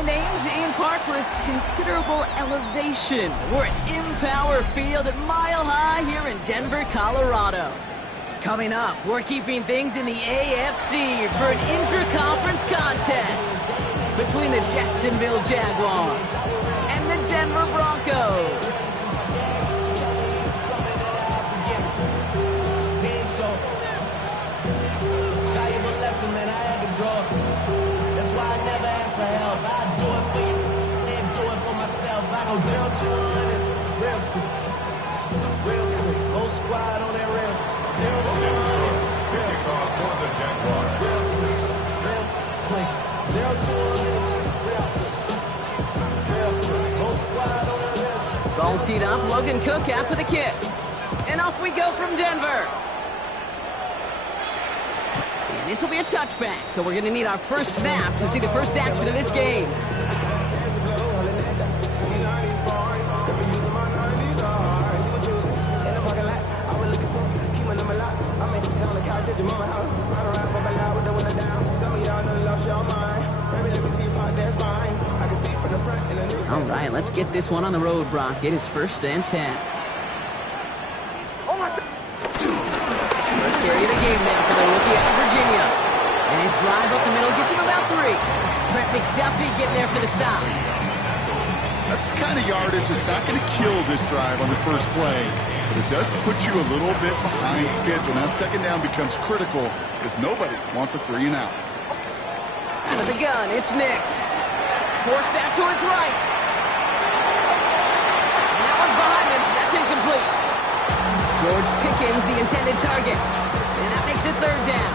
aptly named in part for its considerable elevation. We're at Empower Field at Mile High here in Denver, Colorado. Coming up, we're keeping things in the AFC for an intra-conference contest between the Jacksonville Jaguars and the Denver Broncos. I go 0 to 100 real quick. Real quick. Go squad on that rail. 0 to 100 real quick. For the Jaguars. Real quick. 0 to 100 real quick. Real quick. Go squad on that rail. Ball teed up. Logan Cook after the kick. And off we go from Denver. And this will be a touchback, so we're going to need our first snap to see the first action of this game. All right, let's get this one on the road, Brock. It is 1st and 10. First carry of the game now for the rookie out of Virginia. And his drive up the middle gets him about 3. Trent McDuffie getting there for the stop. That's the kind of yardage that's not going to kill this drive on the first play. But it does put you a little bit behind schedule. Now second down becomes critical because nobody wants a 3 and out. Out of the gun, it's Nix. Forced that to his right. And that one's behind him. That's incomplete. George Pickens, the intended target. And that makes it 3rd down.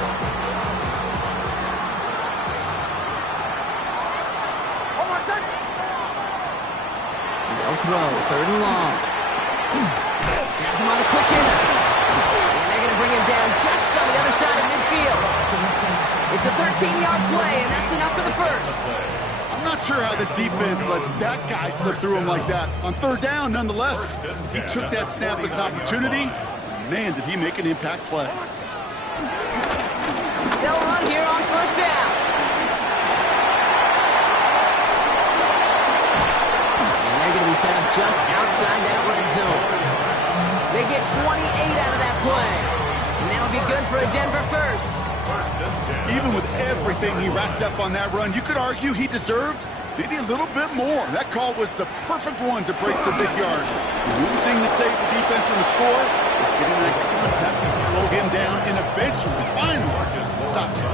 They'll throw, 3rd and long. Has him on a quick hitter. And they're going to bring him down just on the other side of midfield. It's a 13-yard play, and that's enough for the first. I'm not sure how this defense let that guy slip through him like that. On 3rd down, nonetheless, he took that snap as an opportunity. Man, did he make an impact play. They'll run here on 1st down. And they're going to be set up just outside that red zone. They get 28 out of that play. And that'll be good for a Denver first. Even with everything he racked up on that run, you could argue he deserved maybe a little bit more. That call was the perfect one to break the big yard. The only thing that saved the defense from the score is getting that contact to slow him down and eventually, finally, stop him.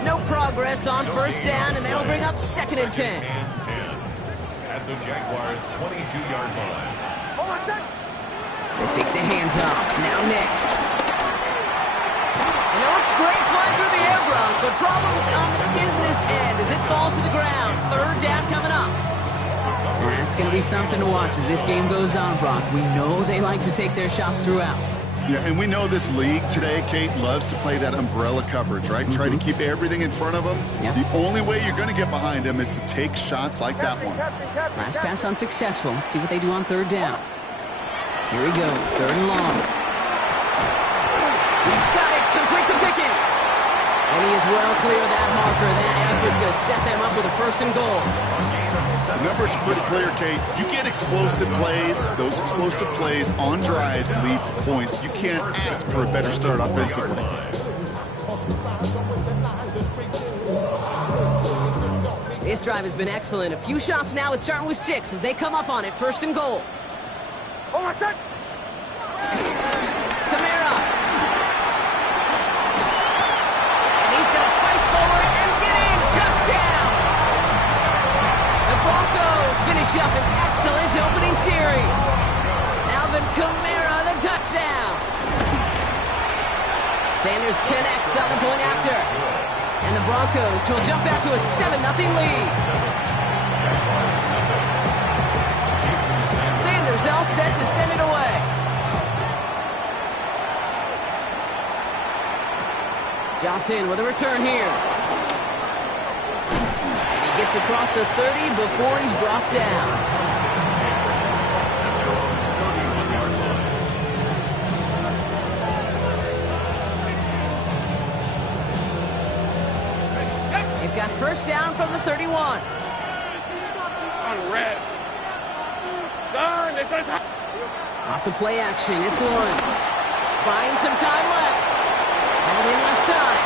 No progress on 1st down, and that'll bring up 2nd and 10. At the Jaguars' 22-yard line. They take the hands off. Now Nix. And it looks great flying through the air, Brock, but problems on the business end as it falls to the ground. 3rd down coming up. That's going to be something to watch as this game goes on, Brock. We know they like to take their shots throughout. Yeah, and we know this league today, Kate, loves to play that umbrella coverage, right? Try to keep everything in front of them. Yep. The only way you're going to get behind them is to take shots like that one. Last pass unsuccessful. Let's see what they do on 3rd down. Here he goes, 3rd and long. He's got it, complete to Pickens. And he is well clear of that marker. That effort's going to set them up with a 1st and goal. The numbers are pretty clear, Kate. You get explosive plays. Those explosive plays on drives lead to points. You can't ask for a better start offensively. This drive has been excellent. A few shots now. It's starting with 6 as they come up on it. 1st and goal. Kamara. And he's going to fight forward and get in. Touchdown. The Broncos finish up an excellent opening series. Alvin Kamara, the touchdown. Sanders connects on the point after. And the Broncos will jump out to a 7-0 lead. Sanders all set to send it away. Johnson with a return here. And he gets across the 30 before he's brought down. They've got 1st down from the 31. on red. Done. Off the play action, it's Lawrence. Buying some time left. Held in left side.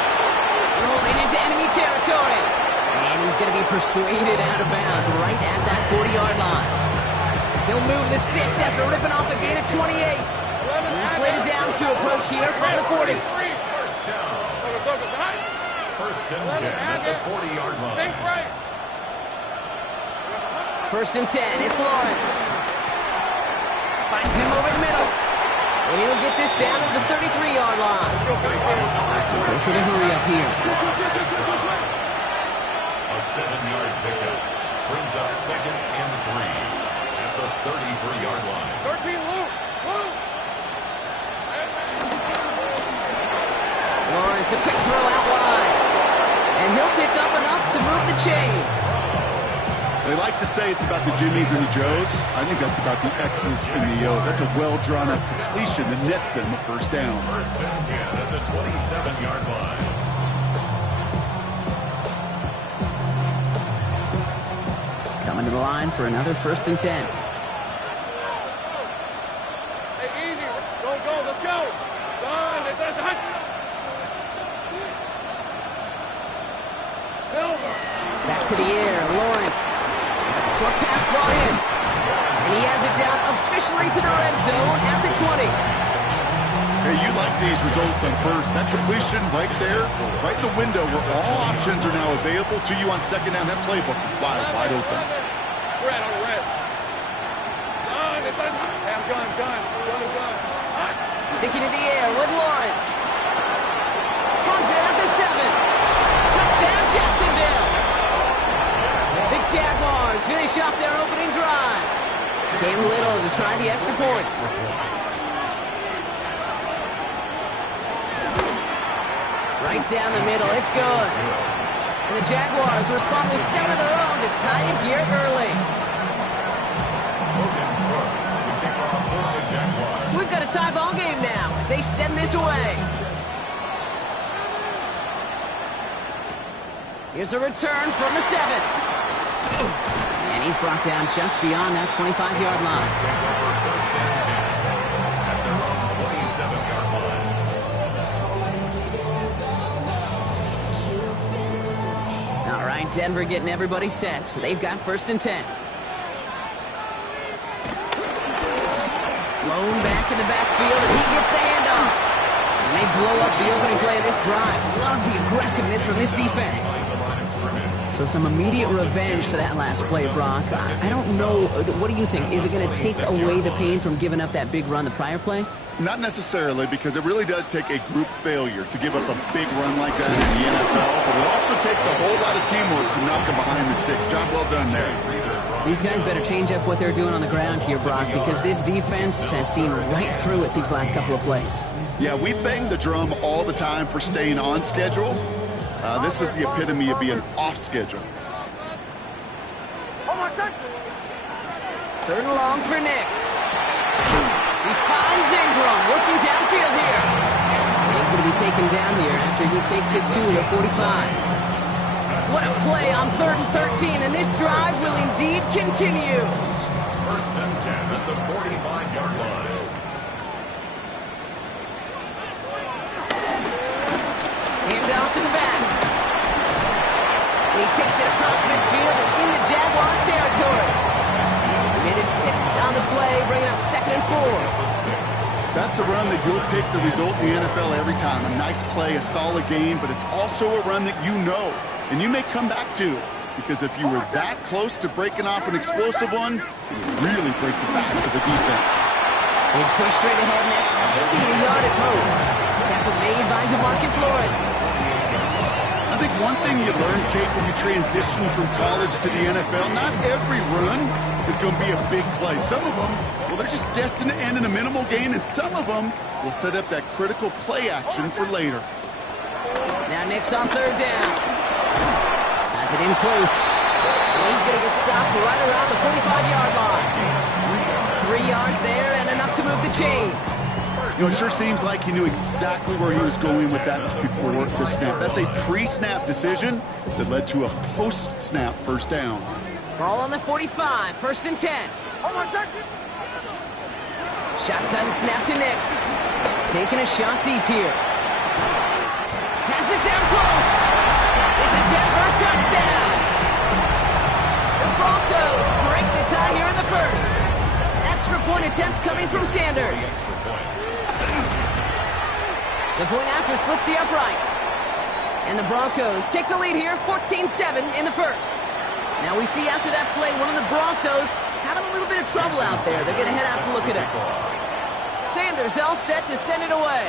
Rolling into enemy territory. And he's going to be persuaded out of bounds right at that 40-yard line. He'll move the sticks after ripping off a gain of 28. He's slated down to approach here from the 40. First down. First and 10 at the 40-yard line. Think right. First and 10, it's Lawrence. Finds him over the middle. And he'll get this down to the 33-yard line. Goes to the hurry up here. A 7-yard pickup brings up 2nd and 3 at the 33-yard line. 13, Luke. Lawrence, a quick throw out wide. And he'll pick up enough to move the chains. They like to say it's about the Jimmies and the Joes. I think that's about the X's and the O's. That's a well-drawn-up completion that nets them a first down. First and 10 at the 27-yard line. Coming to the line for another first and 10. Hey, easy. Go. Let's go. Son, it's a Silver. Back to the air, Lawrence. Short pass brought in. And he has it down officially to the red zone at the 20. Hey, you like these results on first. That completion right there, right in the window where all options are now available to you on second down. That playbook wide open. Red on red. Gun, it's a gun. Sticking in the air with Lawrence. Has it at the 7. Touchdown, Jacksonville. The Jaguars finish off their opening drive. Cam Little to try the extra points. Right down the middle, it's good. And the Jaguars respond with 7 of their own to tie it here early. So we've got a tie ball game now as they send this away. Here's a return from the 7. And he's brought down just beyond that 25-yard line. At their own 27-yard line. All right, Denver getting everybody set. So they've got first and 10. Lone back in the backfield, and he gets the handoff. And they blow up the opening play of this drive. Love the aggressiveness from this defense. So some immediate revenge for that last play, Brock. I don't know. What do you think? Is it going to take away the pain from giving up that big run the prior play? Not necessarily, because it really does take a group failure to give up a big run like that in the NFL. But it also takes a whole lot of teamwork to knock them behind the sticks. Job well done there. These guys better change up what they're doing on the ground here, Brock, because this defense has seen right through it these last couple of plays. Yeah, we bang the drum all the time for staying on schedule. This is the epitome of being off schedule. Third and long for Nix. He finds Ingram working downfield here. He's going to be taken down here after he takes it to the 45. What a play on 3rd and 13, and this drive will indeed continue. First and 10 at the 45-yard line. Hand off to the back. And he takes it across midfield and into Jaguars territory. Minute 6 on the play, bringing up 2nd and 4. That's a run that you'll take the result in the NFL every time. A nice play, a solid game, but it's also a run that you know, and you may come back to. Because if you were that close to breaking off an explosive one, it would really break the backs of the defense. He's pushed straight ahead, and that's maybe a yard at most. Tackle made by DeMarcus Lawrence. I think one thing you learn, Kate, when you transition from college to the NFL, not every run is going to be a big play. Some of them, well, they're just destined to end in a minimal gain, and some of them will set up that critical play action for later. Now Nix on 3rd down. Has it in close. And he's going to get stopped right around the 45-yard line. 3 yards there and enough to move the chains. You know, it sure seems like he knew exactly where he was going with that before the snap. That's a pre-snap decision that led to a post-snap first down. Ball on the 45, 1st and 10. Shotgun snap to Nix. Taking a shot deep here. Has it down close. It's a Denver touchdown. The Broncos break the tie here in the first. Extra point attempt coming from Sanders. The point after splits the uprights. And the Broncos take the lead here, 14-7 in the first. Now we see after that play, one of the Broncos having a little bit of trouble out there. They're going to head out to look at it. Sanders all set to send it away.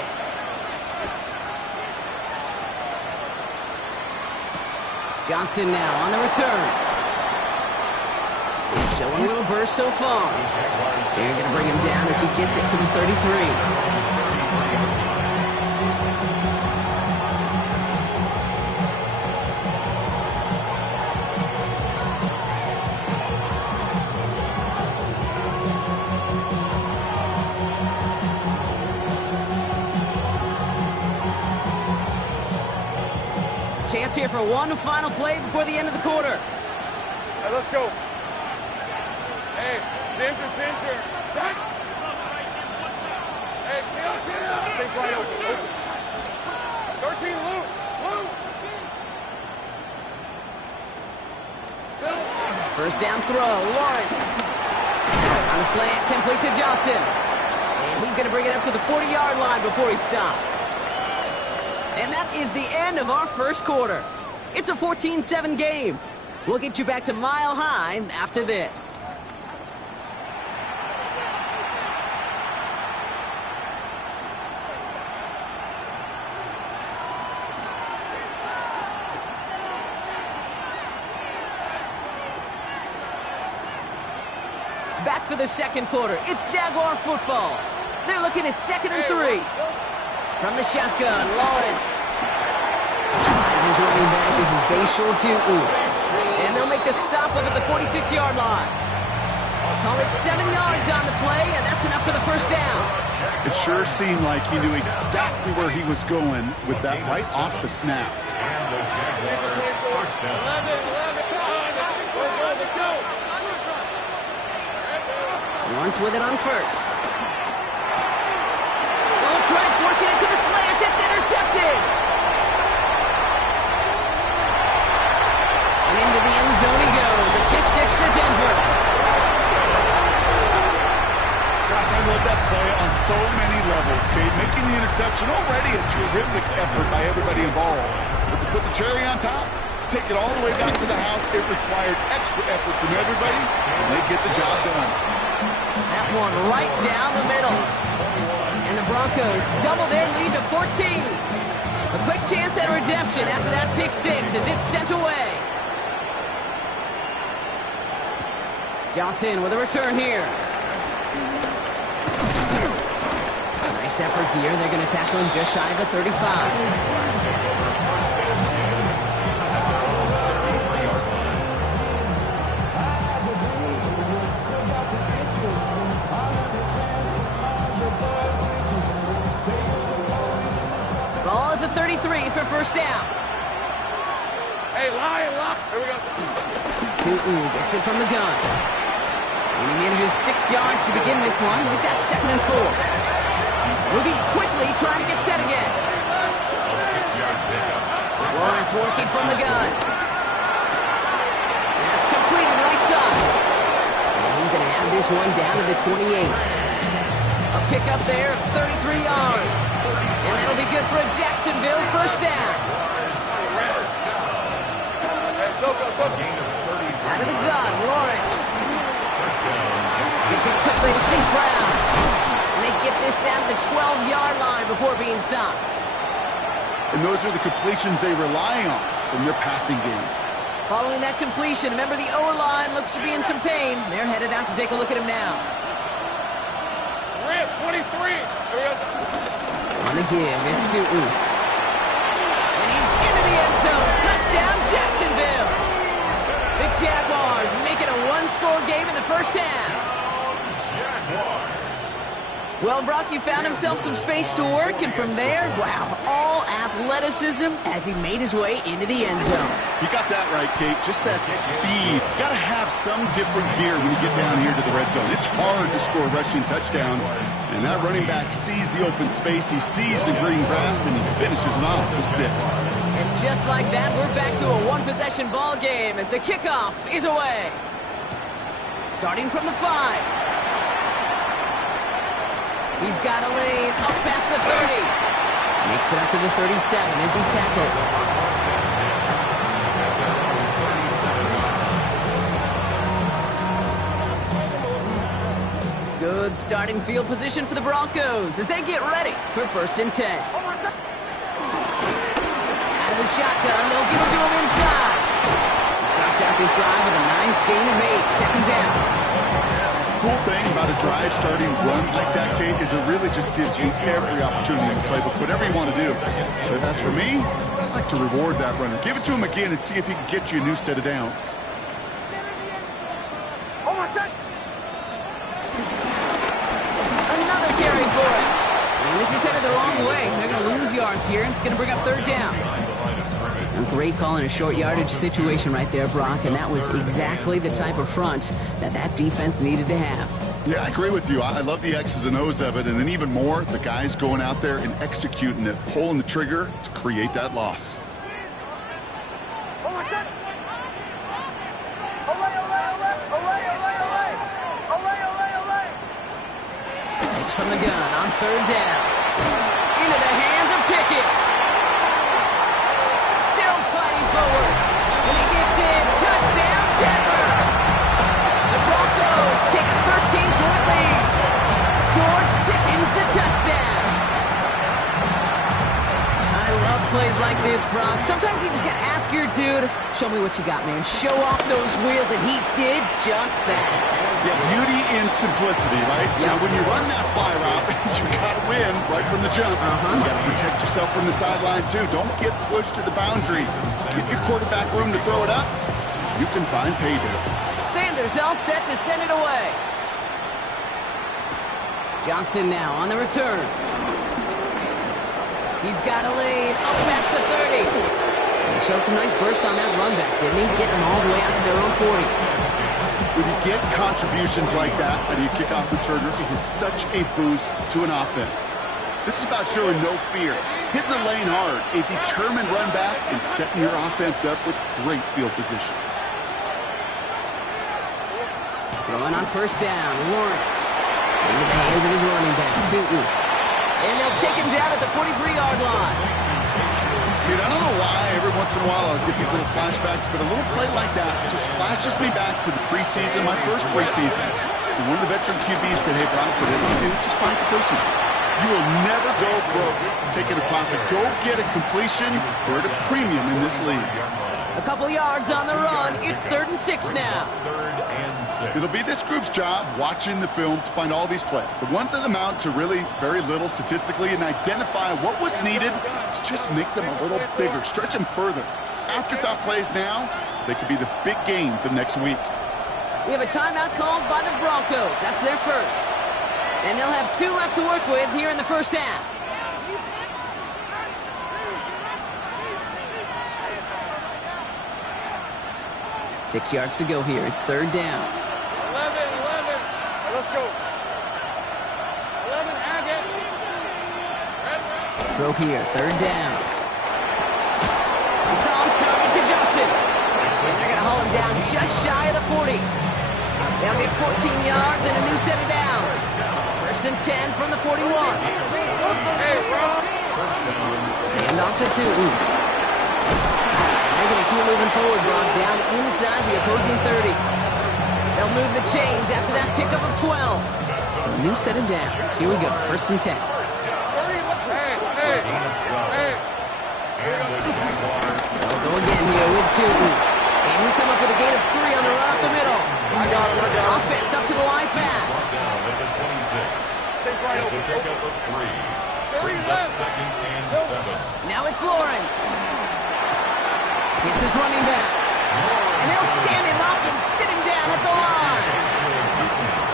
Johnson now on the return. Showing a little burst so far. They're going to bring him down as he gets it to the 33. Chance here for one final play before the end of the quarter. Hey, let's go. Hey, Ginger. Back. Hey, kill. Take right open. 13, Lou. First down throw, Lawrence. On a slant, complete to Johnson. And he's going to bring it up to the 40-yard line before he stopped. And that is the end of our first quarter. It's a 14-7 game. We'll get you back to Mile High after this. Back for the second quarter. It's Jaguar football. They're looking at 2nd and 3. From the shotgun, Lawrence. Finds his running back. This is Bashal Tutu. And they'll make the stop up at the 46-yard line. Call it 7 yards on the play, and that's enough for the first down. It sure seemed like he knew exactly where he was going with that right off the snap. And the Jaguars first down. 11. Let's go. Lawrence with it on first. Try forcing it to the slant. It's intercepted. And into the end zone he goes. A kick 6 for Denver. Gosh, I love that play on so many levels, Kate. Making the interception already a terrific effort by everybody involved. But to put the cherry on top, to take it all the way back to the house, it required extra effort from everybody, and they get the job done. That one right down the middle. And the Broncos double their lead to 14. A quick chance at redemption after that pick 6 as it's sent away. Johnson with a return here. Nice effort here. They're going to tackle him just shy of the 35. Ball at the 33 for first down. Hey, Lion. Here we go. Tutu gets it from the gun. And he manages 6 yards to begin this one. We've got 2nd and 4. Moving quickly, trying to get set again. Lawrence working from the gun. That's completed right side. And he's going to have this one down to the 28. A pickup there of 33 yards. And that'll be good for a Jacksonville first down. Out of the gun, Lawrence. Gets it quickly to St. Brown. And they get this down to the 12-yard line before being stopped. And those are the completions they rely on from their passing game. Following that completion, remember the O-line looks to be in some pain. They're headed out to take a look at him now. Rip, 23. On the give, it's Tutu. And he's into the end zone. Touchdown, Jacksonville. The Jaguars make it a one-score game in the first half. Well, Brock, he found himself some space to work, and from there, wow, all athleticism as he made his way into the end zone. You got that right, Kate. Just that speed. You got to have some different gear when you get down here to the red zone. It's hard to score rushing touchdowns, and that running back sees the open space, he sees the green grass, and he finishes it off with 6. And just like that, we're back to a one-possession ball game as the kickoff is away. Starting from the 5. He's got a lane up past the 30. Makes it up to the 37 as he's tackled. Good starting field position for the Broncos as they get ready for 1st and 10. Out of the shotgun, they'll give it to him inside. He starts out this drive with a nice gain of 8, 2nd down. Cool thing about a drive starting run like that, Kate, is it really just gives you every opportunity in the playbook, whatever you want to do. But as for me, I'd like to reward that runner. Give it to him again and see if he can get you a new set of downs. Another carry for him. And this is headed the wrong way. They're going to lose yards here, and it's going to bring up 3rd down. A great call in a short yardage situation right there, Brock, and that was exactly the type of front that defense needed to have. Yeah, I agree with you. I love the X's and O's of it, and then even more, the guys going out there and executing it, pulling the trigger to create that loss. It's from the gun on 3rd down. Into the hands of Pickett. Fighting forward. When he gets in, touchdown, Denver. The Broncos take a 13-point lead. George Pickens, the touchdown. I love plays like this, Brock. Sometimes you just got to ask your dude, show me what you got, man. Show off those wheels, and he did just that. Yeah, beauty in simplicity, right? Yep. Now, when you run that fly route, you got to win right from the jump. You got to protect yourself from the sideline, too. Don't get pushed to the boundary. Give your quarterback room to throw it up. You can find pay dirt. Sanders all set to send it away. Johnson now on the return. He's got a lane up past the 30. He showed some nice bursts on that run back, didn't he? Getting them all the way out to their own 40. When you get contributions like that out of your kickoff returner, it is such a boost to an offense. This is about showing no fear, hitting the lane hard, a determined run back, and setting your offense up with great field position. Throwing on 1st down, Lawrence. In the hands of his running back, Tootin. And they'll take him down at the 43-yard line. Dude, I don't know why every once in a while I'll get these little flashbacks, but a little play like that just flashes me back to the preseason, my first preseason. And one of the veteran QBs said, hey, Brock, whatever you do, just find completions. You will never go broke taking a profit. Go get a completion. We're at a premium in this league. A couple yards on the run. It's 3rd and 6 now. 3rd and 6. It'll be this group's job watching the film to find all these plays. The ones that amount to really very little statistically and identify what was needed to just make them a little bigger, stretch them further. Afterthought plays now, they could be the big gains of next week. We have a timeout called by the Broncos. That's their first. And they'll have 2 left to work with here in the 1st half. Six yards to go here. It's 3rd down. 11. Let's go. 11, Agate. Throw here. 3rd down. It's on target to Johnson. And they're going to haul him down just shy of the 40. They'll get 14 yards and a new set of downs. 1st and 10 from the 41. Hey, Rob. And off to Tootin. They're going to keep moving forward, Brock, down inside the opposing 30. They'll move the chains after that pickup of 12. So a new set of downs. Here we go, 1st and 10. Hey. They'll go again here with Tootin. And he'll come up with a gain of 3 on the run up the middle. I got him. Offense up to the line fast. Down at the 26. Take right It's a over. pickup of 3. Brings up 2nd and 7. Now it's Lawrence. It's his running back. And they'll stand him up and sit him down at the line.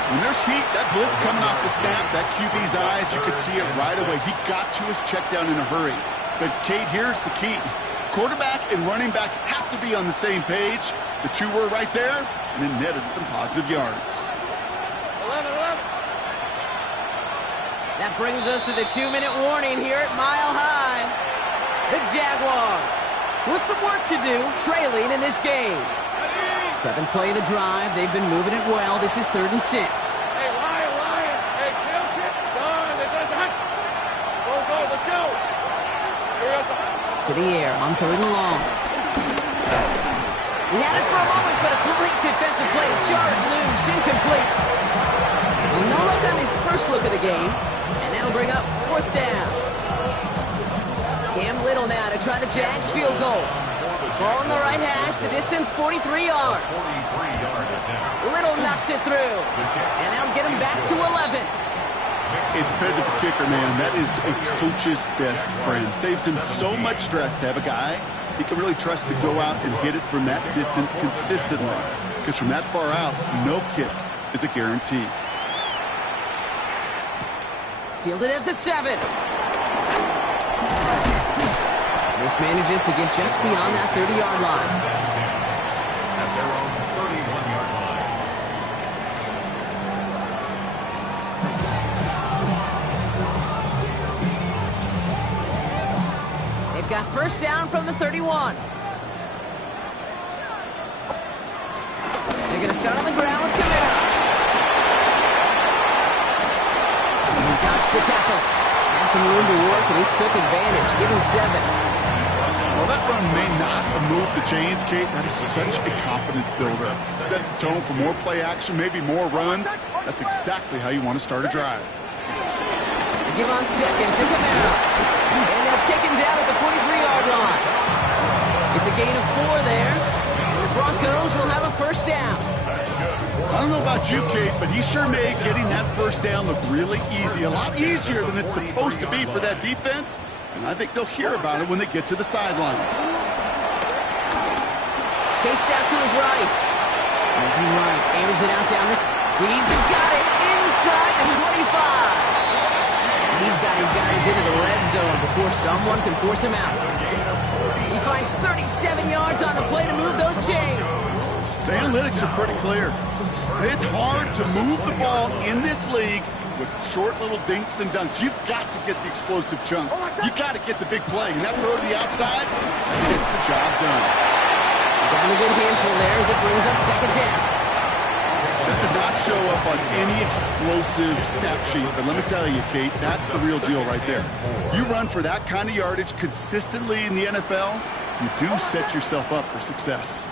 When there's heat, that blitz coming off the snap, that QB's eyes, you could see it right away. He got to his check down in a hurry. But, Kate, here's the key. Quarterback and running back have to be on the same page. The two were right there, and then netted some positive yards. 11, 11. That brings us to the 2-minute warning here at Mile High. The Jaguars with some work to do, trailing in this game. 7th play of the drive. They've been moving it well. This is 3rd and 6. Hey, Lion. Hey, kill kick. Son, this is hot. Go, let's go. Here we go. To the air on 3rd and long. He had it for a moment, but a great defensive play. Jarred loose, incomplete. Well, no look on his first look of the game, and that'll bring up 4th down. Cam Little now to try the Jags field goal. Ball in the right hash, the distance 43 yards. 43-yard attempt. Little knocks it through, and that'll get him back to 11. A dependable kicker, man. That is a coach's best friend. Saves him so much stress to have a guy he can really trust to go out and hit it from that distance consistently. Because from that far out, no kick is a guarantee. Fielded at the 7. This manages to get just beyond that 30-yard line. At their own 31-yard line. They've got 1st down from the 31. They're going to start on the ground with Kamara. He dodged the tackle. Had some room to work, and he took advantage, giving 7. Well, that run may not have moved the chains, Kate. That is such a confidence builder. Sets the tone for more play action, maybe more runs. That's exactly how you want to start a drive. Give on 2nd to Kamara. And they'll take him down at the 43-yard line. It's a gain of 4 there. And the Broncos will have a 1st down. I don't know about you, Kate, but he sure made getting that 1st down look really easy. A lot easier than it's supposed to be for that defense. And I think they'll hear about it when they get to the sidelines. Chased out to his right. Moving right, airs it out down this. He's got it inside the 25. He's got his guys into the red zone before someone can force him out. He finds 37 yards on the play to move those chains. The analytics are pretty clear. It's hard to move the ball in this league with short little dinks and dunks. You've got to get the explosive chunk. You got to get the big play. And that throw to the outside gets the job done. Got a good handful there as it brings up 2nd down. That does not show up on any explosive stat sheet, but let me tell you, Kate, that's the real deal right there. You run for that kind of yardage consistently in the NFL, you do set yourself up for success.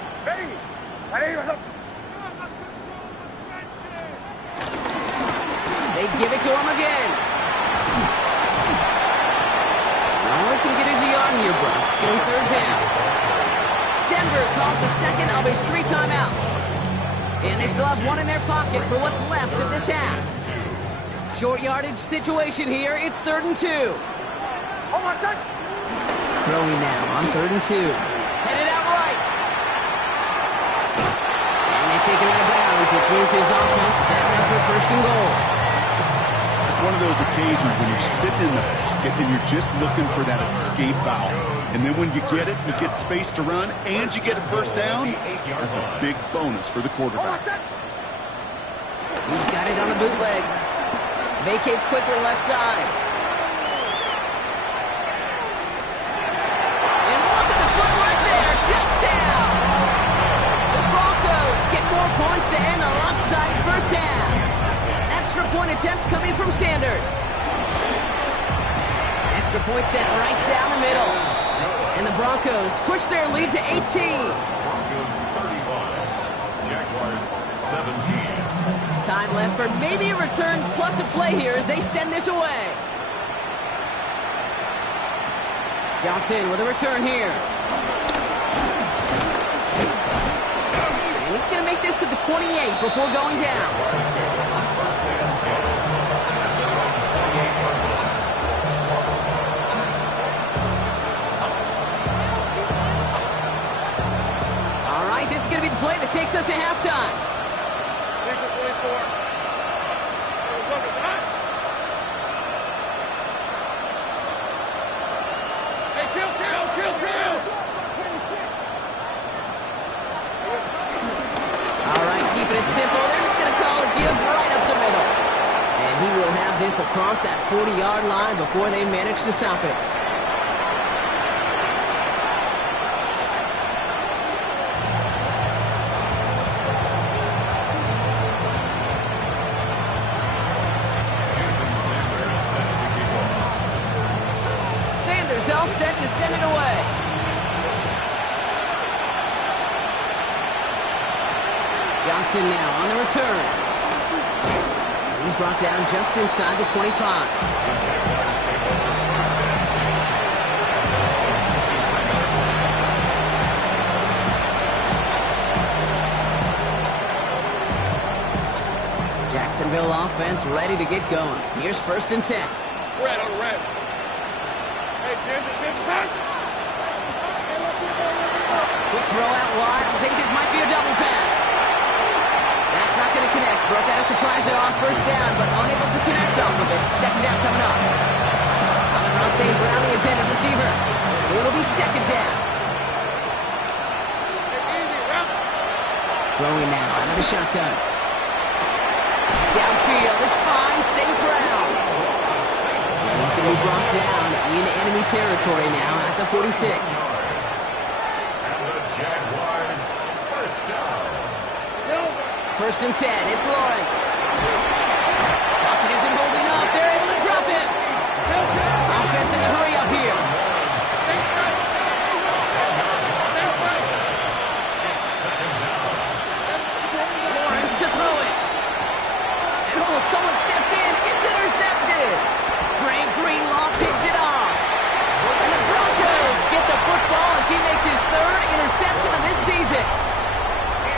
They give it to him again. All he can get is a yard here, bro. It's going to be 3rd down. Denver calls the 2nd of its 3 timeouts. And they still have 1 in their pocket for what's left of this half. Short yardage situation here. It's 3rd and 2. Throwing now on 3rd and 2. Headed out right. And they take him out of bounds, which means his offense setting up for 1st and goal. It's one of those occasions when you're sitting in the pocket and you're just looking for that escape valve. And then when you get it, you get space to run, and you get a 1st down, that's a big bonus for the quarterback. He's got it on the bootleg. Vacates quickly left side. And look at the footwork there. Touchdown! The Broncos get more points to end the lopsided 1st half. Extra point attempt coming from Sanders. Extra point set right down the middle. And the Broncos push their lead to 18. Broncos 35. Jaguars 17. Time left for maybe a return plus a play here as they send this away. Johnson with a return here. And he's going to make this to the 28 before going down. All right, this is going to be the play that takes us to halftime. Hey, kill! All right, keeping it simple. They're just going to call a give right up the middle. And he will have this across that 40-yard line before they manage to stop it. Sanders all set to send it away. Johnson now on the return. And he's brought down just inside the 25. Jacksonville offense ready to get going. Here's 1st and 10. Red on red. Hey, Jim, time. Quick throw out wide. I think this might be a double pass. That's not going to connect. Broke out a surprise there on 1st down, but unable to connect off of it. 2nd down coming up. Amon-Ra St. Brown, the intended receiver. So it'll be 2nd down. Throwing now out of the shotgun. Downfield is fine. St. Brown. And he's going to be brought down in enemy territory now at the 46. Jaguars, 1st down. 1st and 10. It's Lawrence. Pocket isn't holding up. They're able to drop it. Offense in the hurry up here. Lawrence to throw it. And oh, someone stepped in. It's intercepted. Frank Greenlaw picks it off. And the Broncos get the football as he makes his 3rd interception of this season.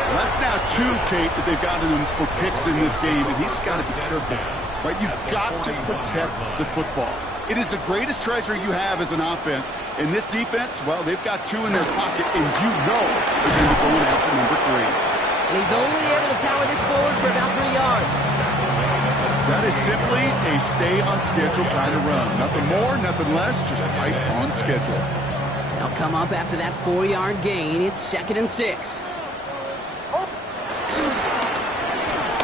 Well, that's now 2, Kate, that they've gotten him for picks in this game, and he's got to be careful. Right? You've got to protect the football. It is the greatest treasure you have as an offense. In this defense, well, they've got 2 in their pocket, and you know they're going to be going after number 3. And he's only able to power this forward for about 3 yards. That is simply a stay-on-schedule kind of run. Nothing more, nothing less, just right on schedule. They'll come up after that 4-yard gain. It's 2nd and 6.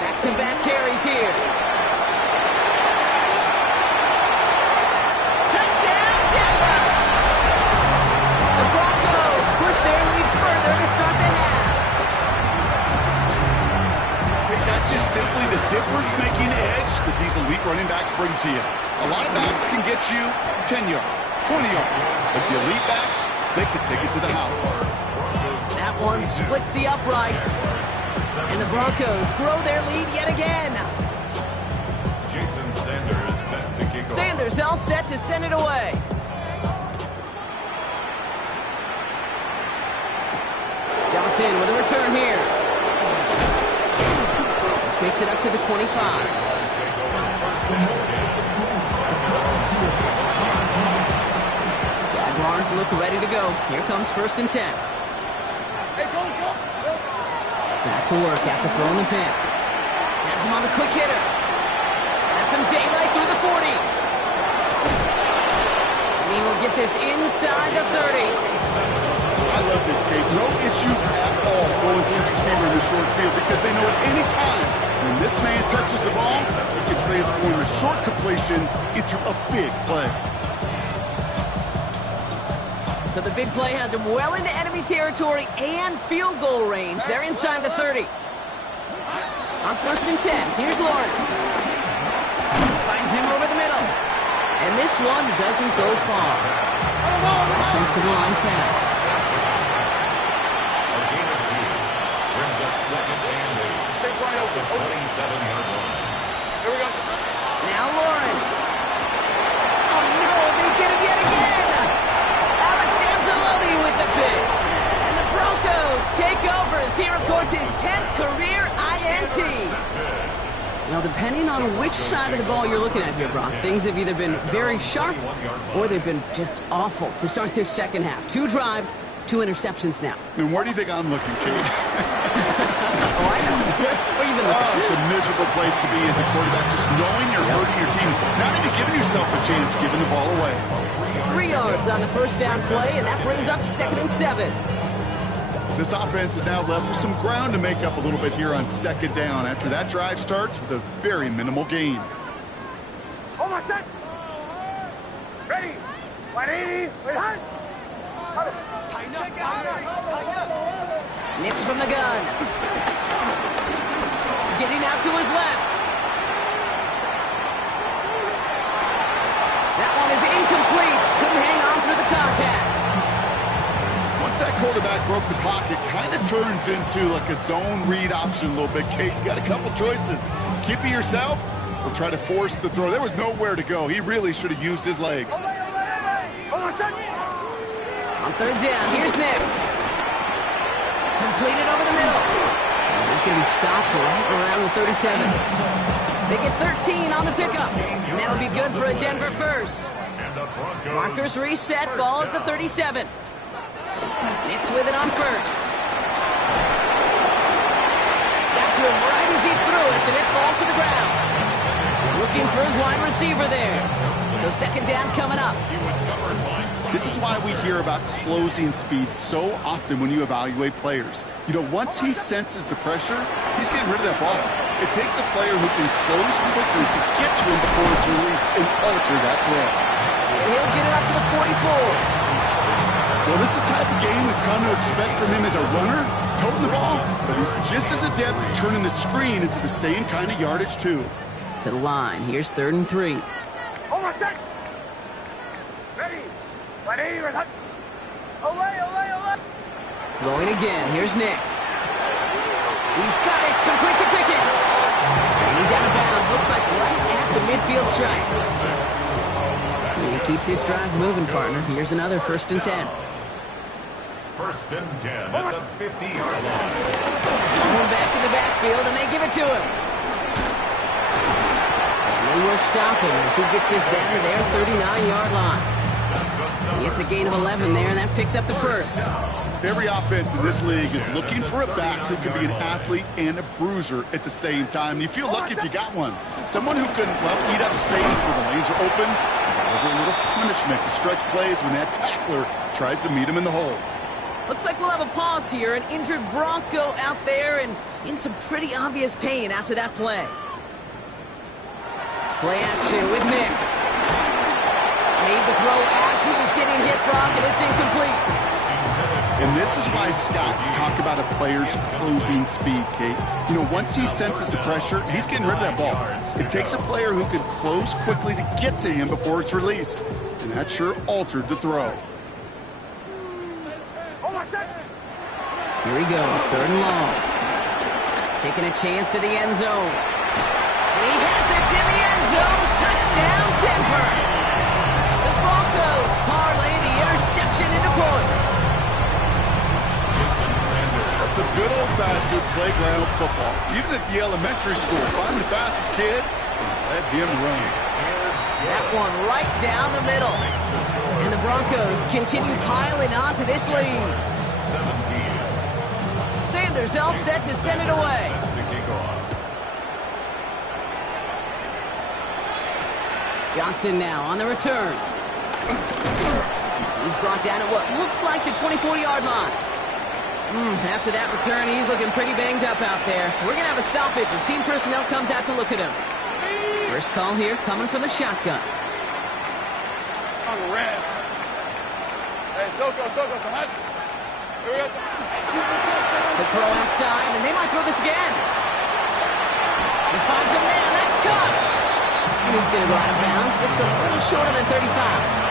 Back-to-back carries here. Touchdown, Denver! The Broncos push their lead further to start the half. That's just simply the difference-making edge that these elite running backs bring to you. A lot of backs can get you 10 yards, 20 yards. But the elite backs, they can take it to the house. That one splits the uprights. And the Broncos grow their lead yet again. Jason Sanders set to kick off. Sanders all set to send it away. Johnson with a return here. This makes it up to the 25. Jaguars look ready to go. Here comes 1st and 10. Hey, go! Back to work after throwing the pick. Has him on the quick hitter. Has some daylight through the 40. And he will get this inside the 30. I love this, Kate. No issues at all going to this receiver in the short field because they know at any time when this man touches the ball, he can transform a short completion into a big play. So the big play has him well into enemy territory and field goal range. They're inside the 30. On 1st and 10, here's Lawrence. Finds him over the middle. And this one doesn't go far. Offensive line fast. A gain of 2 brings up 2nd and 8. Take right The open. 27-yard line. Here we go. Now Lawrence. Oh no, they get him yet again. Alex Anzalone with the pick. And the Broncos take over as he records his 10th career INT. Now, depending on which side of the ball you're looking at here, Brock, things have either been very sharp or they've been just awful to start this second half. 2 drives, 2 interceptions now. And where do you think I'm looking, Kate? Oh, I know. Or even Oh, it's a miserable uncomfortable place to be as a quarterback, just knowing you're hurting your team, not even giving yourself a chance, giving the ball away. 3 yards on the first down play, and that brings up 2nd and 7. This offense is now left with some ground to make up a little bit here on 2nd down after that drive starts with a very minimal gain. Hold on, set. Ready. 180. Wait, hard. Nix from the gun. Getting out to his left. That one is incomplete. Couldn't hang on through the contact. Once that quarterback broke the pocket, kind of turns into like a zone read option a little bit. Kate, you got a couple choices. Keep it yourself or try to force the throw. There was nowhere to go. He really should have used his legs. Hold on, set. On 3rd down, here's Nix. Completed over the middle. And he's going to be stopped right around the 37. They get 13 on the pickup. And that'll be good for a Denver first. Markers reset, ball at the 37. Nix with it on 1st. Got to him right as he threw it, and it falls to the ground. Looking for his wide receiver there. So 2nd down coming up. This is why we hear about closing speed so often when you evaluate players. You know, once he senses the pressure, he's getting rid of that ball. It takes a player who can close quickly to get to him before it's released and alter that throw. He'll get it up to the 44. Well, this is the type of game we've come to expect from him as a runner, toting the ball, but he's just as adept at turning the screen into the same kind of yardage, too. To the line. Here's 3rd and 3. Hold on, set. Ready. 180. Right, hard. Away. Throwing again. Here's Nix. He's got it. Complete to Pickens. And he's out of bounds. Looks like right at the midfield stripe. You keep this drive moving, partner. Here's another 1st and 10. 1st and 10 at the 50-yard line. Going back in the backfield, and they give it to him. And they will stop him as he gets this down to their 39-yard line. He gets a gain of 11 there, and that picks up the 1st. Every offense in this league is looking for a back who can be an athlete and a bruiser at the same time. You feel lucky if you got one. Someone who can, well, eat up space when the lanes are open, deliver a little punishment to stretch plays when that tackler tries to meet him in the hole. Looks like we'll have a pause here. An injured Bronco out there and in some pretty obvious pain after that play. Play action with Nix. Made the throw as he was getting hit, Brock, and it's incomplete. And this is why scouts talk about a player's closing speed, Kate. You know, once he senses the pressure, he's getting rid of that ball. It takes a player who can close quickly to get to him before it's released. And that sure altered the throw. Here he goes, 3rd and long. Taking a chance to the end zone. And he has it in the end zone. Touchdown, Denver. The Broncos parlay the interception into points. Some good old-fashioned playground football. Even at the elementary school, find the fastest kid and let him run. That one right down the middle. And the Broncos continue piling on to this lead. 17. Sanders all set to send it away. To kick off. Johnson now on the return. He's brought down at what looks like the 24-yard line. After that return, he's looking pretty banged up out there. We're going to have a stoppage as team personnel comes out to look at him. First call here coming from the shotgun. On the red. Hey, Soko, hot. Here we go. The throw outside, and they might throw this again. He finds a man. That's caught. And he's going to go out of bounds. Looks a little shorter than 35.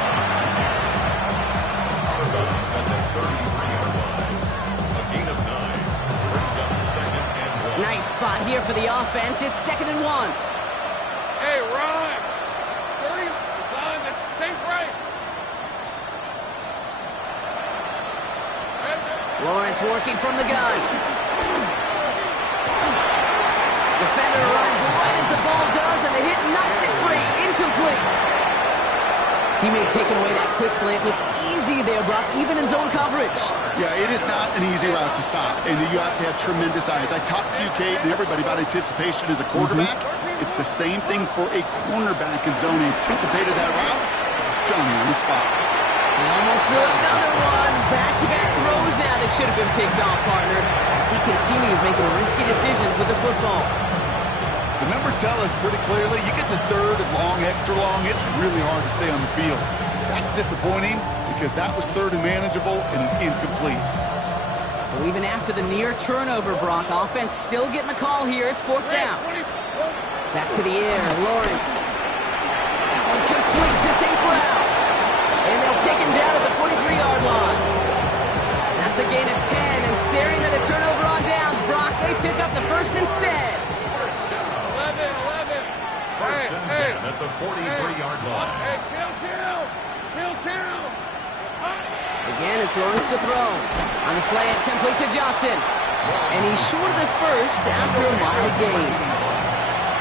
Nice spot here for the offense. It's 2nd and 1. Hey, Ron. 30 is on this same break. Lawrence working from the gun. Defender runs right as the ball does, and the hit knocks it free. Incomplete. He made taking away that quick slant look easy there, Brock, even in zone coverage. Yeah, it is not an easy route to stop, and you have to have tremendous eyes. I talked to you, Kate, and everybody about anticipation as a quarterback. It's the same thing for a cornerback in zone. Anticipated that route. It's Johnny on the spot. He almost threw another one. Back-to-back throws now that should have been picked off, partner, as he continues making risky decisions with the football. The numbers tell us pretty clearly, you get to third and long, extra long, it's really hard to stay on the field. That's disappointing because that was third and manageable and an incomplete. So even after the near turnover, Brock, offense still getting the call here. It's fourth down. Back to the air, Lawrence. That one complete to St. Brown. And they'll take him down at the 43-yard line. That's a gain of 10, and staring at a turnover on downs, Brock, they pick up the first instead. 11. First and 10 at the 43-yard line. Hey, kill. Again, it's Lawrence to throw. On the slant, complete to Johnson. And he's short of the first after a mild gain.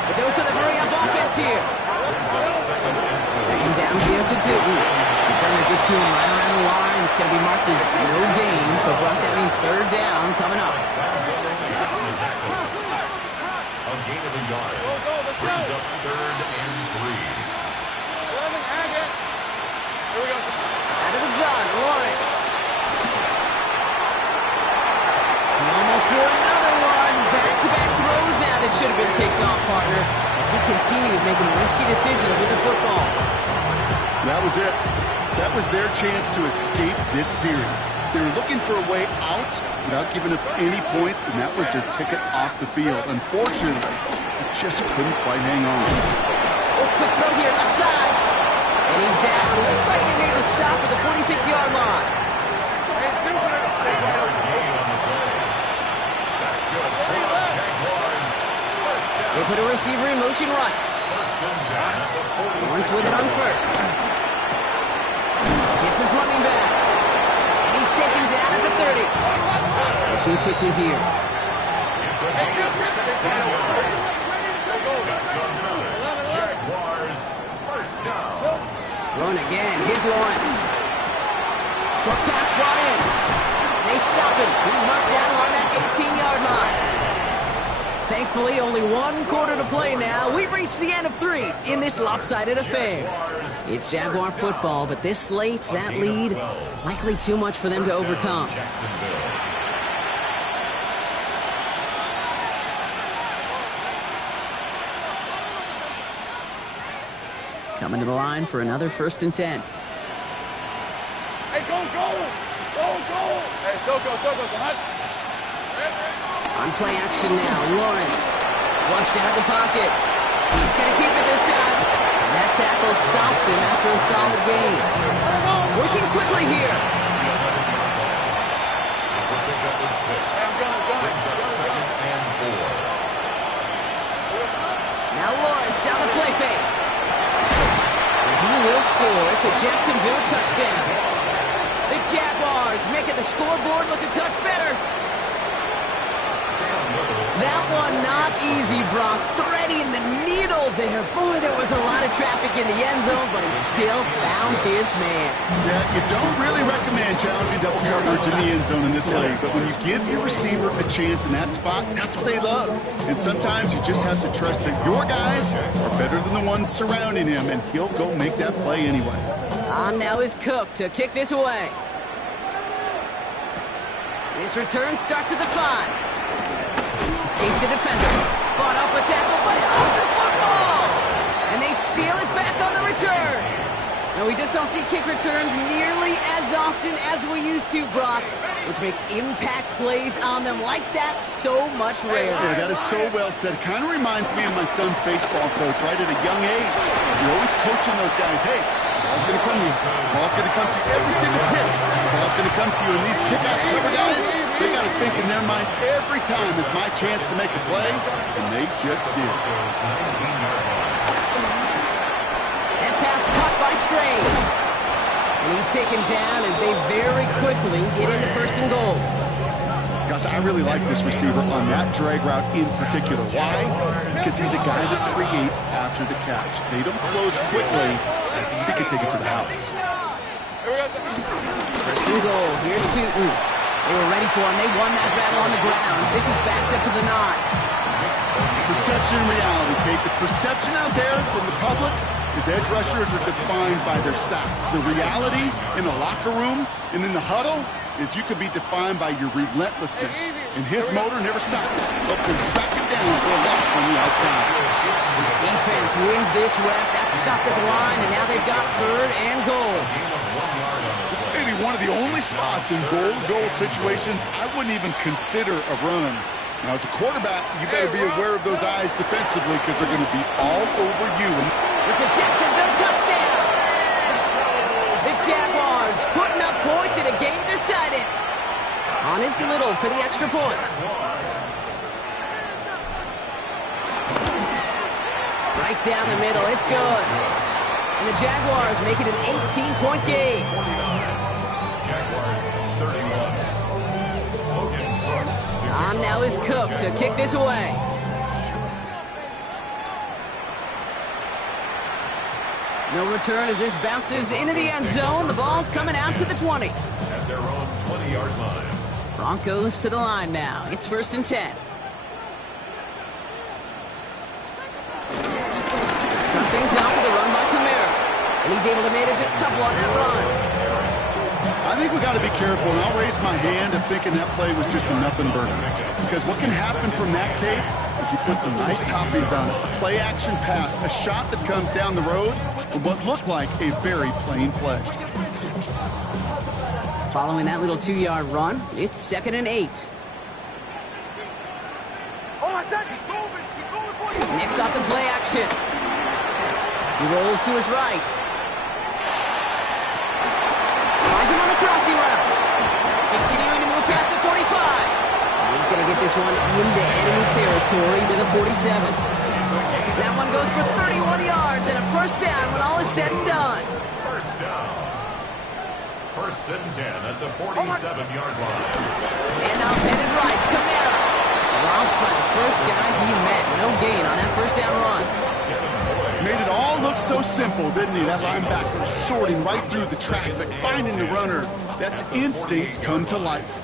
The dose of the hurry-up offense here. Second down here to Newton. Defender gets to him right around the line. It's going to be marked as no gain. So, Brock, that means third down coming up. A gain of a yard. Brings up third and 3. 11, Agate. Here we go. Out of the gun, Lawrence. He almost threw another one. Back-to-back throws now that should have been picked off, partner, as he continues making risky decisions with the football. That was it. That was their chance to escape this series. They were looking for a way out without giving up any points, and that was their ticket off the field. Unfortunately, they just couldn't quite hang on. Oh, quick throw here, left side. And he's down. Looks like they made the stop at the 46-yard line. That's good for the Jaguars. First down. They put a receiver in motion right. First and 10 at the 46. Lawrence with it on first. Gets his running back. And he's taken down at the 30. Looking quickly here. It's a gain of 16 yards. That's another Jaguars first down. Throwing again. Here's Lawrence. Short pass brought in. And they stop him. He's marked down on that 18-yard line. Thankfully, only one quarter to play now. We've reached the end of 3 in this lopsided affair. It's Jaguar football, but this slates that lead likely too much for them to overcome. Jacksonville. Coming to the line for another first and 10. Hey, go. Hey, Soko, son. On play action now, Lawrence. Flushed out of the pocket. He's going to keep it this time. And that tackle stops him after a solid gain. Working quickly here. It's a pickup of 6. Brings up second and 4. Now Lawrence on the play fake. And he will score. It's a Jacksonville touchdown. The Jaguars making the scoreboard look a touch better. That one not easy, Brock. Threading the needle there. Boy, there was a lot of traffic in the end zone, but he still found his man. Yeah, you don't really recommend challenging double coverage in the end zone in this league, but when you give your receiver a chance in that spot, that's what they love. And sometimes you just have to trust that your guys are better than the ones surrounding him, and he'll go make that play anyway. On now is Cook to kick this away. This return starts at the 5. Escapes the defender. Fought off a tackle, but he lost the football! And they steal it back on the return. Now, we just don't see kick returns nearly as often as we used to, Brock, which makes impact plays on them like that so much rarer. Yeah, that is so well said. Kind of reminds me of my son's baseball coach, right at a young age. You're always coaching those guys. Hey, ball's going to come to you. Ball's going to come to you every single pitch. Ball's going to come to you. And these kick-out cover guys, they got to think in their mind every time is my chance to make a play, and they just did. That pass caught by Strange. And he's taken down as they very quickly get into first and goal. Gosh, I really like this receiver on that drag route in particular. Why? Because he's a guy that creates after the catch. They don't close quickly, he could take it to the house. First and goal. Here's Tootin. They were ready for him. They won that battle on the ground. This is backed up to the 9. Perception and reality, Kate. The perception out there from the public is edge rushers are defined by their sacks. The reality in the locker room and in the huddle is you could be defined by your relentlessness. And his motor never stopped. Helped him track it down for a loss on the outside. The defense wins this rep. That's stopped at the line, and now they've got 3rd and goal. This may be one of the only spots in goal-to-goal situations I wouldn't even consider a run. Now, as a quarterback, you better be aware of those eyes defensively because they're going to be all over you. It's a Jacksonville touchdown. The Jaguars putting up points in a game decided. On his Little for the extra point. Right down the middle. It's good. And the Jaguars make it an 18-point game. Jaguars 31. Logan Cook. On now is Cook to kick this away. No return as this bounces into the end zone. The ball's coming out to the 20. At their own 20-yard line. Broncos to the line now. It's 1st and 10. Start things off with a run by Kamara. And he's able to manage a couple on that run. I think we got to be careful, and I'll raise my hand of thinking that play was just a nothing burger. Because what can happen from that, Kate, is he put some nice toppings on it. A play-action pass, a shot that comes down the road from what looked like a very plain play. Following that little 2-yard run, it's 2nd and 8. Nick's off the play action. He rolls to his right. Finds him on the crossing route. Continuing to move past the 45. He's going to get this one into enemy territory to the 47. That one goes for 31 yards and a 1st down when all is said and done. 1st down. 1st and 10 at the 47-yard line. And now headed right, Kamara. Dropped by the first guy he met. No gain on that 1st down run. Made it all look so simple, didn't he? That linebacker sorting right through the traffic, finding the runner. That's instincts come to life.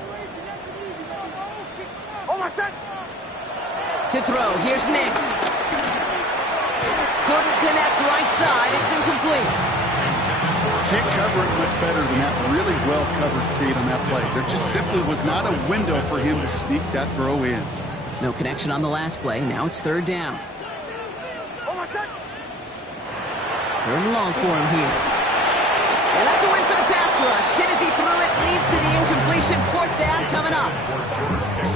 To throw, here's Nix. Couldn't connect right side, it's incomplete. Can't cover it much better than that. Really well covered, Kate, on that play. There just simply was not a window for him to sneak that throw in. No connection on the last play, now it's 3rd down. 3rd and long for him here. And that's a win for the pass rush. Hit as he threw it, leads to the incompletion. 4th down coming up.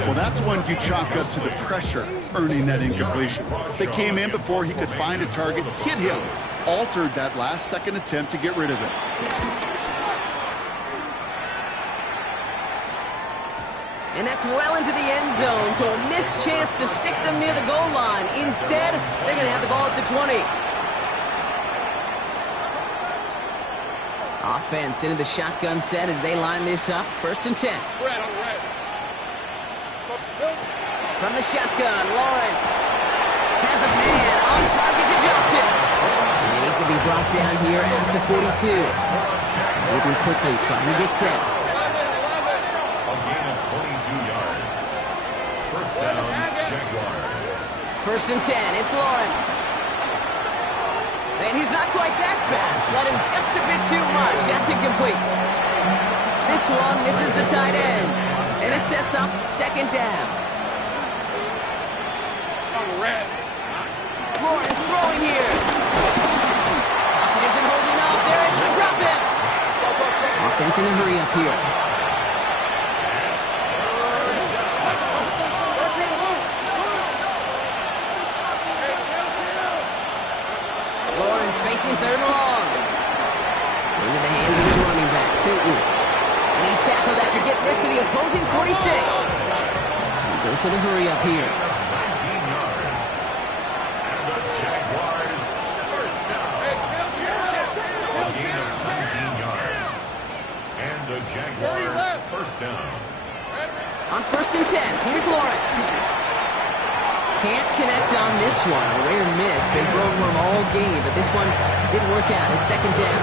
Well, that's one you chalk up to the pressure earning that incompletion. They came in before he could find a target, hit him, altered that last-second attempt to get rid of it. And that's well into the end zone, so a missed chance to stick them near the goal line. Instead, they're going to have the ball at the 20. Offense into the shotgun set as they line this up. 1st and 10. From the shotgun, Lawrence has a man on target to Johnson. And he's going to be brought down here at the 42. Moving quickly, trying to get set. A gain of 22 yards. 1st down, Jaguars. 1st and 10, it's Lawrence. And he's not quite that fast. Let him just a bit too much. That's incomplete. This one misses the tight end. And it sets up 2nd down. Lawrence throwing here. Pocket isn't holding up. They're able to drop him. Offense in a hurry up here. Lawrence facing 3rd and long. Into the hands of his running back, Tootin. And he's tackled after getting this to the opposing 46. He goes to the hurry up here. 19 yards. And the Jaguars 1st down. A gain of 19 yards. And the Jaguars 1st down. On 1st and 10, here's Lawrence. can't connect on this one. A rare miss. Been thrown for him all game, but this one didn't work out. It's second down.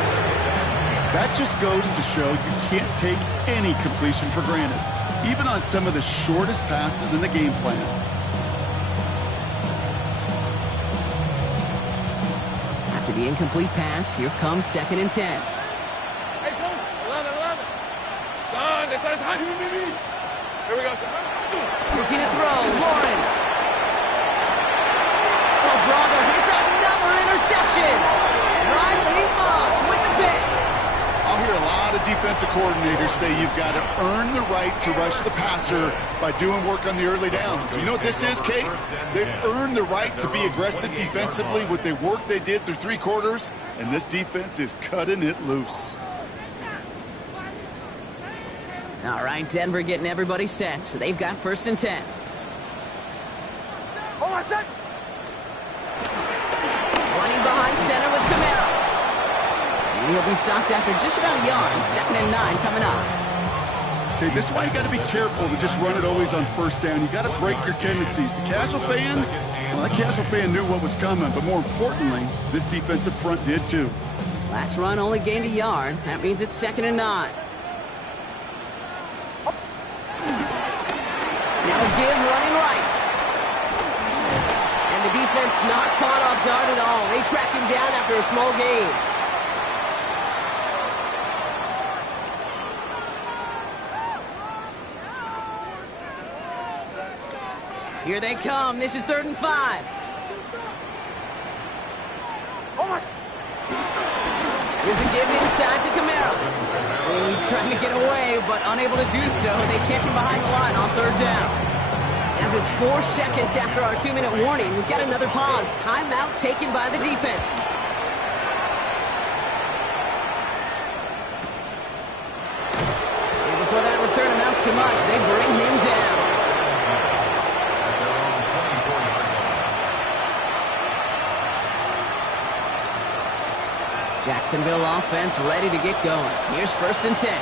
That just goes to show you can't take any completion for granted, even on some of the shortest passes in the game plan. After the incomplete pass, here comes second and 10. Hey, coach, 11. Son, this is hot. Here we go, son. Looking to throw, Lawrence. Oh, brother, it's another interception. Riley Moss with the pick. I'll hear a lot of defensive coordinators say you've got to earn the right to rush the passer by doing work on the early downs. You know what this is, Kate? They've earned the right to be aggressive defensively with the work they did through 3 quarters, and this defense is cutting it loose. All right, Denver getting everybody set. So they've got first and 10. Oh, I said. Running behind center with Kamara. And he'll be stopped after just about a yard. Second and 9 coming up. Okay, this is why you got to be careful to just run it always on first down. You got to break your tendencies. The casual fan, well, that casual fan knew what was coming, but more importantly, this defensive front did too. Last run only gained a yard. That means it's second and 9. Now a give running right. And the defense not caught off guard at all. They track him down after a small gain. Here they come. This is 3rd and 5. Here's a give inside to Kamara. Oh, he's trying to get away, but unable to do so. They catch him behind the line on 3rd down. Now just 4 seconds after our 2-minute warning, we've got another pause. Timeout taken by the defense. And before that return amounts to much, they bring him down. Jacksonville offense ready to get going. Here's first and 10.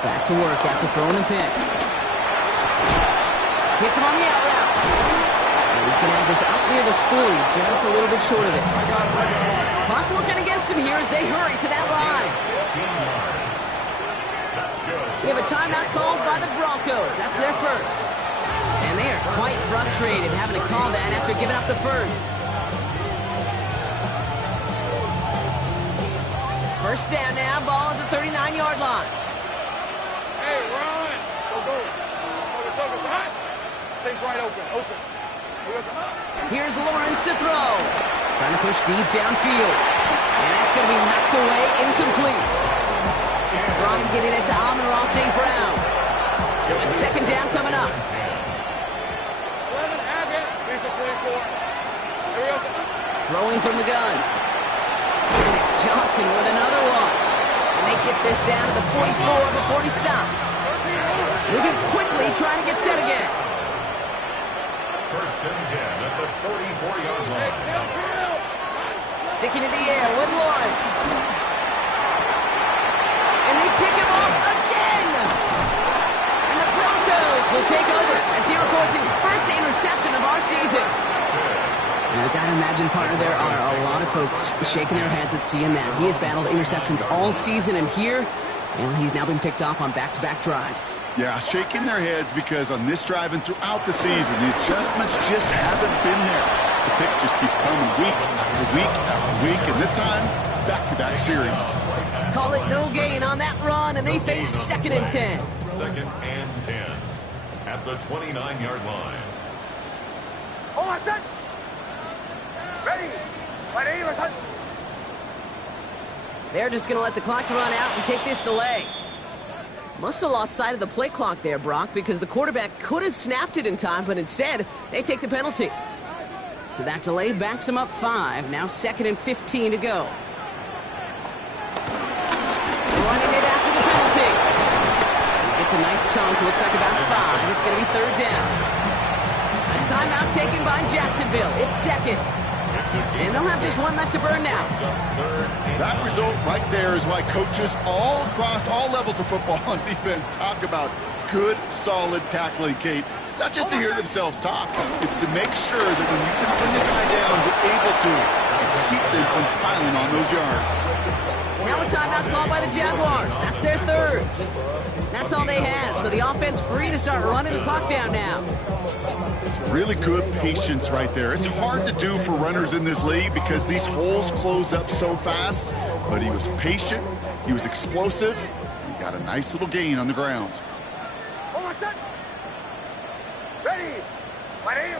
Back to work after throwing the pick. Hits him on the out route. And he's going to have this out near the 40, just a little bit short of it. Clock working against him here as they hurry to that line. We have a timeout called by the Broncos. That's their first. And they are quite frustrated having to call that after giving up the first. First down now, ball at the 39-yard line. Hey, run! Go. Focus. Hot. Take right open. Here's Lawrence to throw. Trying to push deep downfield. And that's going to be knocked away, incomplete. From getting it to Amon-Ra St. Brown. So it's second down coming up. 11, have it. Here's a 24. Here we go. Throwing from the gun. And it's Johnson with another one. And they get this down to the 44 before he stopped. Moving quickly, trying to get set again. First and 10 at the 44-yard line. Sticking in the air with Lawrence. And they pick him up again. And the Broncos will take over as he records his first interception of our season. Now, I gotta imagine, partner, there are a lot of folks shaking their heads at seeing that. He has battled interceptions all season, and here, well, he's now been picked off on back-to-back drives. Yeah, shaking their heads because on this drive and throughout the season, the adjustments just haven't been there. The picks just keep coming week after week after week, and this time, back-to-back series. Call it no gain on that run, and they face second and 10. Second and 10 at the 29-yard line. Oh, I said. Ready. They're just going to let the clock run out and take this delay. Must have lost sight of the play clock there, Brock, because the quarterback could have snapped it in time, but instead, they take the penalty. So that delay backs them up 5. Now second and 15 to go. Running it after the penalty. It's a nice chunk. Looks like about 5. It's going to be third down. A timeout taken by Jacksonville. It's second. And they'll have just one left to burn now. That result right there is why coaches all across all levels of football on defense talk about good, solid tackling, Kate. It's not just to hear themselves talk. It's to make sure that when you can bring a guy down, you're able to keep them from piling on those yards. Now a timeout called by the Jaguars. That's their third. That's all they had, so the offense free to start running the clock down now. It's really good patience right there. It's hard to do for runners in this league because these holes close up so fast. But he was patient, he was explosive, he got a nice little gain on the ground. Ready.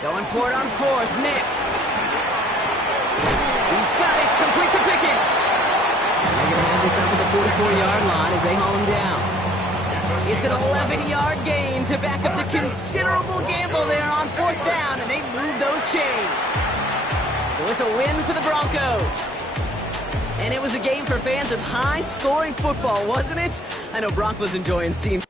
Going for it on fourth, Nix. He's got it, complete to Pickett. They're going to hand this up to the 44-yard line as they haul him down. It's an 11-yard gain to back up the considerable gamble there on fourth down, and they move those chains. So it's a win for the Broncos. And it was a game for fans of high-scoring football, wasn't it? I know Brock was enjoying seeing